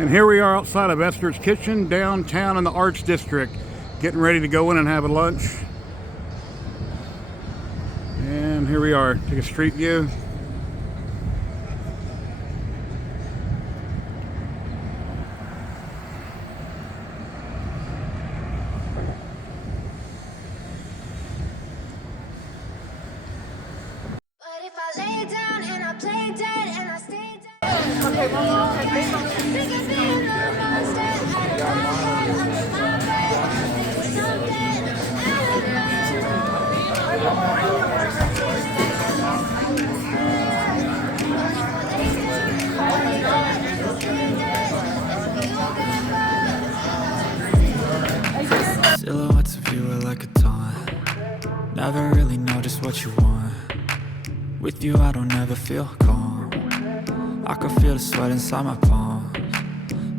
And here we are outside of Esther's Kitchen, downtown in the Arts District, getting ready to go in and have a lunch. And here we are, take a street view. Silhouettes of you are like a taunt. Never really know just what you want. With you I don't ever feel calm. I can feel the sweat inside my palms.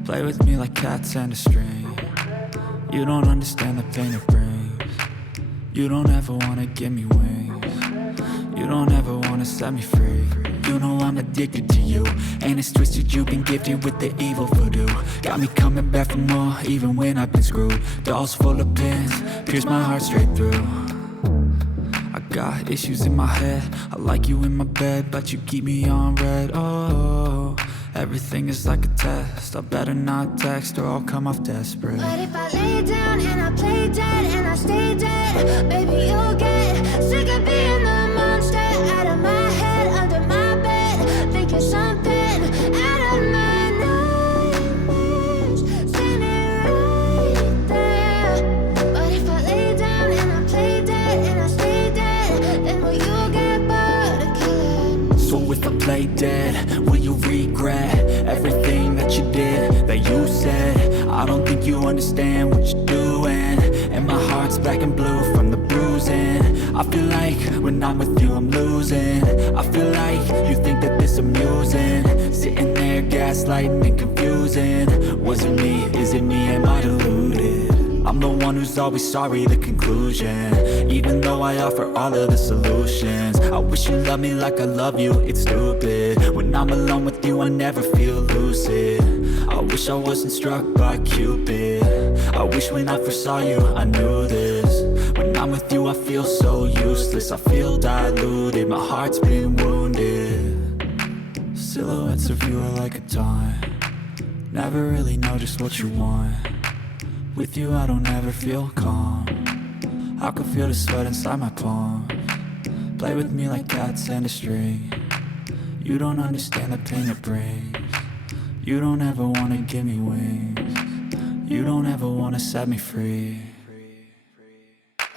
Play with me like cats and a string. You don't understand the pain it brings. You don't ever wanna give me wings. You don't ever wanna set me free. You know I'm addicted to you, and it's twisted, you've been gifted with the evil voodoo. Got me coming back for more, even when I've been screwed. Dolls full of pins, pierce my heart straight through. I got issues in my head, I like you in my bed, but you keep me on red. Oh, everything is like a test, I better not text or I'll come off desperate. But if I lay down and I play dead and I stay dead, baby you'll get sick of being the monster out of my head, under my bed, thinking something out of my nightmares, standing right there. But if I lay down and I play dead and I stay dead, then will you get bored of killing? So if I play dead, will you regret everything that you did, that you said? I don't think you understand what you're doing, and my heart's black and blue from the bruising. I feel like when I'm with you I'm losing. I feel like you think that this amusing, sitting there gaslighting and confusing. Was it me? Is it me? Am I deluded? I'm the one who's always sorry, the conclusion. Even though I offer all of the solutions, I wish you loved me like I love you, it's stupid. When I'm alone with you I never feel lucid. I wish I wasn't struck by Cupid. I wish when I first saw you I knew this. When I'm with you I feel so useless, I feel diluted, my heart's been wounded. Silhouettes of you are like a taunt. Never really know just what you want. With you I don't ever feel calm. I can feel the sweat inside my palms. Play with me like cats and a string. You don't understand the pain it brings. You don't ever wanna give me wings. You don't ever wanna set me free.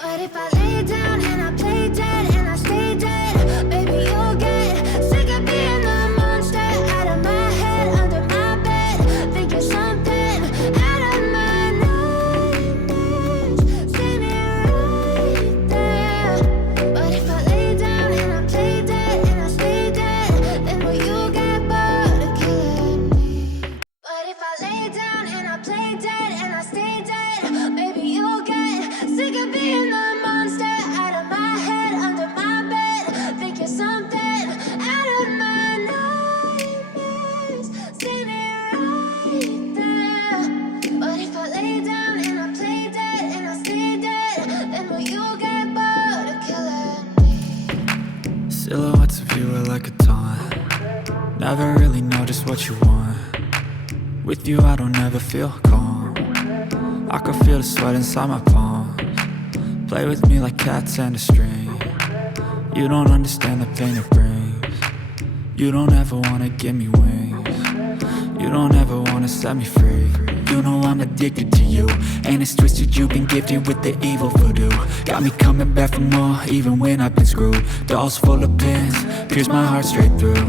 But if I lay down and I play dead and I stay dead, baby you'll get sick of being the monster out of my head, under my bed, thinking something out of my nightmares, standing right there. But if I lay down and I play dead and I stay dead, then will you get bored of killing me? But if I lay down and I play dead and I stay dead, baby you'll get sick of being the monster out of my head, under my bed, thinking something out of my nightmares, standing right there. But if I lay down and I play dead and I stay dead, then will you get bored of killing me? Silhouettes of you are like a taunt. Never really know just what you want. With you I don't ever feel calm. I can feel the sweat inside my palms. Play with me like cats and a string. You don't understand the pain it brings. You don't ever wanna give me wings. You don't ever wanna set me free. You know I'm addicted to you, and it's twisted, you've been gifted with the evil voodoo. Got me coming back for more, even when I've been screwed. Dolls full of pins, pierce my heart straight through.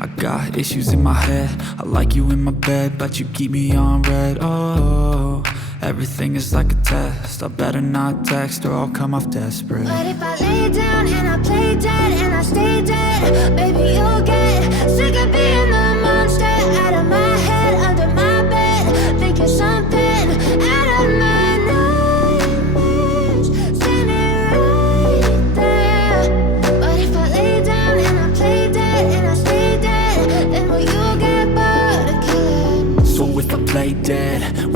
I got issues in my head, I like you in my bed, but you keep me on red. Oh, everything is like a test, I better not text or I'll come off desperate. But if I lay down and I play dead and I stay dead, baby you'll get sick of being the monster out of my head, under my bed, thinking something out of my nightmares, standing right there. But if I lay down and I play dead and I stay dead, then will you get bored of killing lay dead